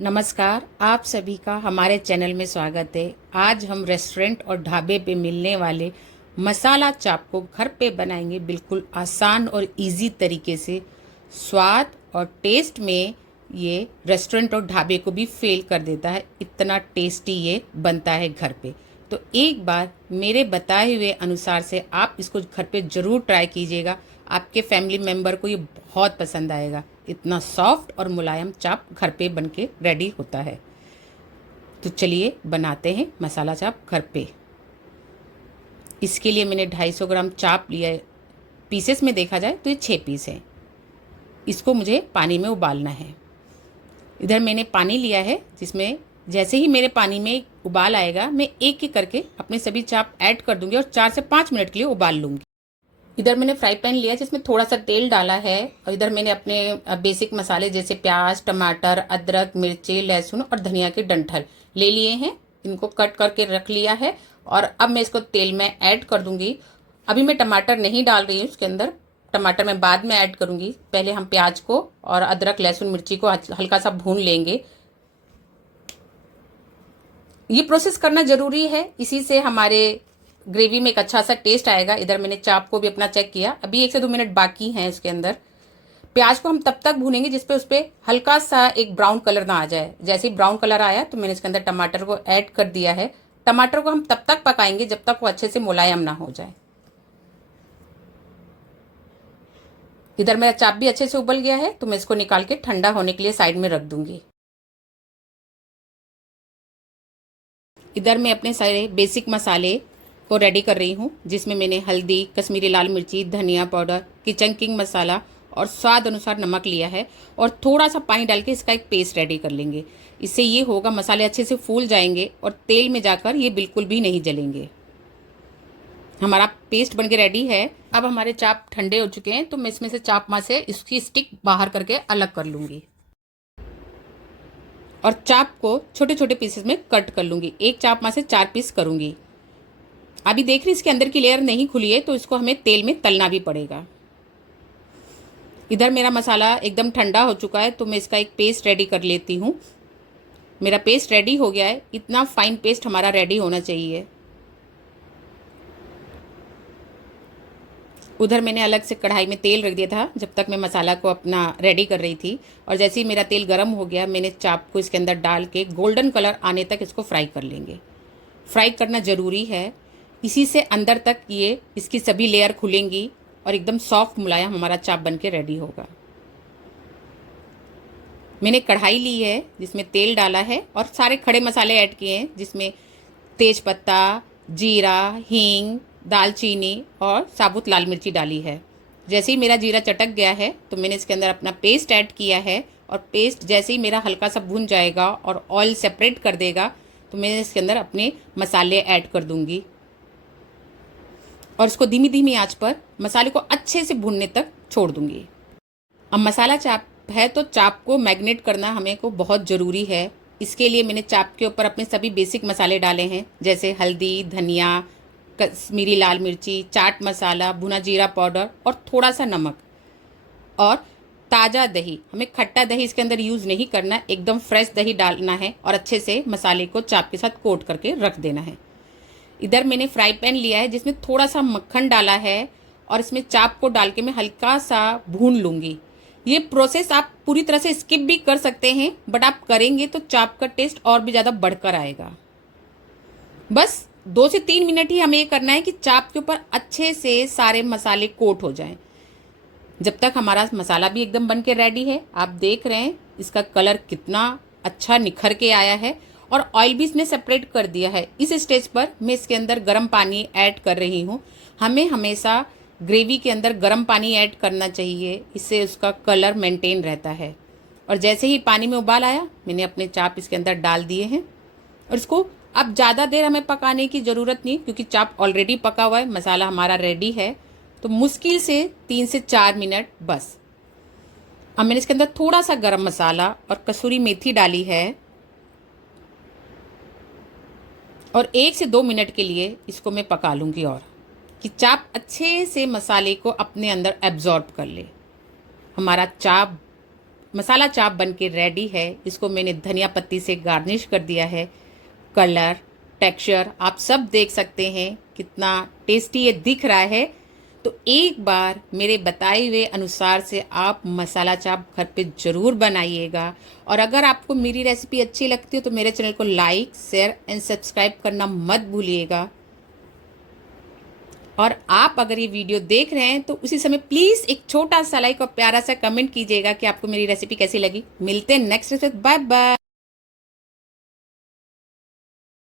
नमस्कार, आप सभी का हमारे चैनल में स्वागत है। आज हम रेस्टोरेंट और ढाबे पे मिलने वाले मसाला चाप को घर पे बनाएंगे, बिल्कुल आसान और इजी तरीके से। स्वाद और टेस्ट में ये रेस्टोरेंट और ढाबे को भी फेल कर देता है, इतना टेस्टी ये बनता है घर पे। तो एक बार मेरे बताए हुए अनुसार से आप इसको घर पे ज़रूर ट्राई कीजिएगा। आपके फैमिली मेम्बर को ये बहुत पसंद आएगा। इतना सॉफ्ट और मुलायम चाप घर पे बनके रेडी होता है। तो चलिए बनाते हैं मसाला चाप घर पे। इसके लिए मैंने 250 ग्राम चाप लिया है। पीसेस में देखा जाए तो ये 6 पीस हैं। इसको मुझे पानी में उबालना है। इधर मैंने पानी लिया है, जिसमें जैसे ही मेरे पानी में उबाल आएगा मैं एक एक करके अपने सभी चाप ऐड कर दूंगी और 4 से 5 मिनट के लिए उबाल लूंगी। इधर मैंने फ्राई पैन लिया जिसमें थोड़ा सा तेल डाला है और इधर मैंने अपने बेसिक मसाले जैसे प्याज, टमाटर, अदरक, मिर्ची, लहसुन और धनिया के डंठल ले लिए हैं। इनको कट करके रख लिया है और अब मैं इसको तेल में ऐड कर दूंगी। अभी मैं टमाटर नहीं डाल रही हूँ इसके अंदर, टमाटर मैं बाद में ऐड करूंगी। पहले हम प्याज को और अदरक, लहसुन, मिर्ची को हल्का सा भून लेंगे। ये प्रोसेस करना जरूरी है, इसी से हमारे ग्रेवी में एक अच्छा सा टेस्ट आएगा। इधर मैंने चाप को भी अपना चेक किया, अभी 1 से 2 मिनट बाकी हैं इसके अंदर। प्याज को हम तब तक भूनेंगे जिस पे उस पर हल्का सा एक ब्राउन कलर ना आ जाए। जैसे ही ब्राउन कलर आया तो मैंने इसके अंदर टमाटर को ऐड कर दिया है। टमाटर को हम तब तक पकाएंगे जब तक वो अच्छे से मुलायम ना हो जाए। इधर मेरा चाप भी अच्छे से उबल गया है तो मैं इसको निकाल के ठंडा होने के लिए साइड में रख दूंगी। इधर मैं अपने सारे बेसिक मसाले को रेडी कर रही हूँ, जिसमें मैंने हल्दी, कश्मीरी लाल मिर्ची, धनिया पाउडर, किचन किंग मसाला और स्वाद अनुसार नमक लिया है और थोड़ा सा पानी डाल के इसका एक पेस्ट रेडी कर लेंगे। इससे ये होगा मसाले अच्छे से फूल जाएंगे और तेल में जाकर ये बिल्कुल भी नहीं जलेंगे। हमारा पेस्ट बनके रेडी है। अब हमारे चाप ठंडे हो चुके हैं तो मैं इसमें से चाप माँ से इसकी स्टिक बाहर करके अलग कर लूँगी और चाप को छोटे छोटे पीसेस में कट कर लूँगी। एक चाप माँ से 4 पीस करूँगी। अभी देख रही इसके अंदर की लेयर नहीं खुली है तो इसको हमें तेल में तलना भी पड़ेगा। इधर मेरा मसाला एकदम ठंडा हो चुका है तो मैं इसका एक पेस्ट रेडी कर लेती हूँ। मेरा पेस्ट रेडी हो गया है। इतना फाइन पेस्ट हमारा रेडी होना चाहिए। उधर मैंने अलग से कढ़ाई में तेल रख दिया था जब तक मैं मसाला को अपना रेडी कर रही थी। और जैसे ही मेरा तेल गर्म हो गया मैंने चाप को इसके अंदर डाल के गोल्डन कलर आने तक इसको फ्राई कर लेंगे। फ्राई करना ज़रूरी है, इसी से अंदर तक ये इसकी सभी लेयर खुलेंगी और एकदम सॉफ्ट मुलायम हमारा चाप बन के रेडी होगा। मैंने कढ़ाई ली है जिसमें तेल डाला है और सारे खड़े मसाले ऐड किए हैं, जिसमें तेज पत्ता, जीरा, हींग, दालचीनी और साबुत लाल मिर्ची डाली है। जैसे ही मेरा जीरा चटक गया है तो मैंने इसके अंदर अपना पेस्ट ऐड किया है और पेस्ट जैसे ही मेरा हल्का सा भून जाएगा और ऑयल सेपरेट कर देगा तो मैं इसके अंदर अपने मसाले ऐड कर दूंगी और इसको धीमी धीमी आंच पर मसाले को अच्छे से भूनने तक छोड़ दूंगी। अब मसाला चाप है तो चाप को मैग्नेट करना हमें को बहुत ज़रूरी है। इसके लिए मैंने चाप के ऊपर अपने सभी बेसिक मसाले डाले हैं, जैसे हल्दी, धनिया, कश्मीरी लाल मिर्ची, चाट मसाला, भुना जीरा पाउडर और थोड़ा सा नमक और ताज़ा दही। हमें खट्टा दही इसके अंदर यूज़ नहीं करना, एकदम फ्रेश दही डालना है और अच्छे से मसाले को चाप के साथ कोट करके रख देना है। इधर मैंने फ्राई पैन लिया है जिसमें थोड़ा सा मक्खन डाला है और इसमें चाप को डाल के मैं हल्का सा भून लूँगी। ये प्रोसेस आप पूरी तरह से स्किप भी कर सकते हैं, बट आप करेंगे तो चाप का टेस्ट और भी ज़्यादा बढ़कर आएगा। बस 2 से 3 मिनट ही हमें ये करना है कि चाप के ऊपर अच्छे से सारे मसाले कोट हो जाएं। जब तक हमारा मसाला भी एकदम बन के रेडी है, आप देख रहे हैं इसका कलर कितना अच्छा निखर के आया है और ऑयल भी इसने सेपरेट कर दिया है। इस स्टेज पर मैं इसके अंदर गर्म पानी ऐड कर रही हूँ। हमें हमेशा ग्रेवी के अंदर गर्म पानी ऐड करना चाहिए, इससे उसका कलर मेंटेन रहता है। और जैसे ही पानी में उबाल आया मैंने अपने चाप इसके अंदर डाल दिए हैं और इसको अब ज़्यादा देर हमें पकाने की ज़रूरत नहीं, क्योंकि चाप ऑलरेडी पका हुआ है, मसाला हमारा रेडी है। तो मुश्किल से 3 से 4 मिनट बस। अब मैंने इसके अंदर थोड़ा सा गरम मसाला और कसूरी मेथी डाली है और 1 से 2 मिनट के लिए इसको मैं पका लूँगी और कि चाप अच्छे से मसाले को अपने अंदर एब्जॉर्ब कर ले। हमारा चाप मसाला चाप बन के रेडी है। इसको मैंने धनिया पत्ती से गार्निश कर दिया है। कलर, टेक्सचर आप सब देख सकते हैं कितना टेस्टी ये दिख रहा है। तो एक बार मेरे बताए हुए अनुसार से आप मसाला चाप घर पे ज़रूर बनाइएगा। और अगर आपको मेरी रेसिपी अच्छी लगती है तो मेरे चैनल को लाइक, शेयर एंड सब्सक्राइब करना मत भूलिएगा। और आप अगर ये वीडियो देख रहे हैं तो उसी समय प्लीज़ एक छोटा सा लाइक और प्यारा सा कमेंट कीजिएगा कि आपको मेरी रेसिपी कैसी लगी। मिलते हैं नेक्स्ट रेसिपी। Bye bye.